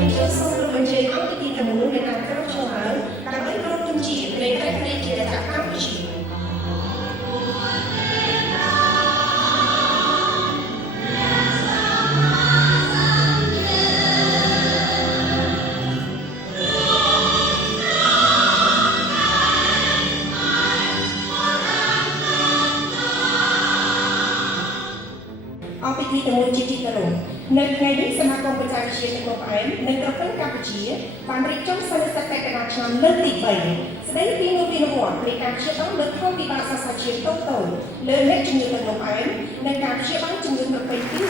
នេះខ្ញុំសូមរំលឹកជ័យអង្គពីទីមួយនៃការក្រោកឈរឡើងដើម្បីរកទុនជានៃព្រះរាជាណាចក្រកម្ពុជាអង្គពីទីមួយជាទីគោរពនៅថ្ងៃនេះសមាគមប្រជាជាតិទឹកមកផ្អែមនិងប្រព័ន្ធកម្ពុជាបានរៀបចំសន្និសីទកណ្ដាលឆ្នាំលើកទី3ស្ដីពីនូវវិនវត្តនៃការព្យាបាលលើផលវិបាកសាសនាជាតិតូចៗលើអ្នកជំងឺទឹកមកផ្អែមនិងការព្យាបាលជំងឺប្រភេទទី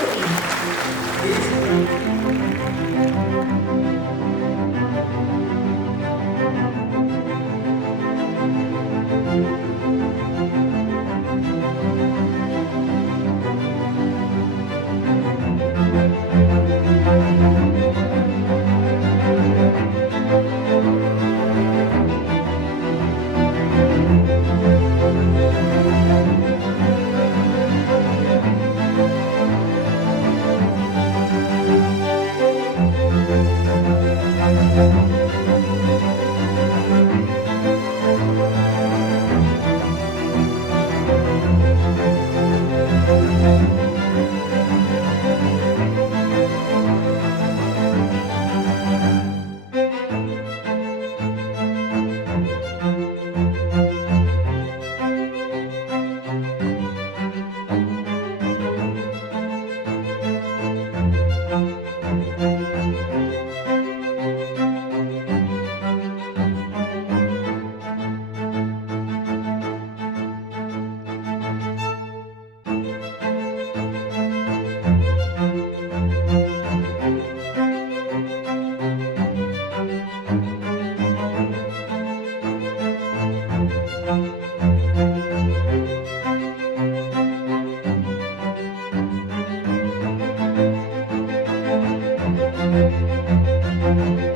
Thank you.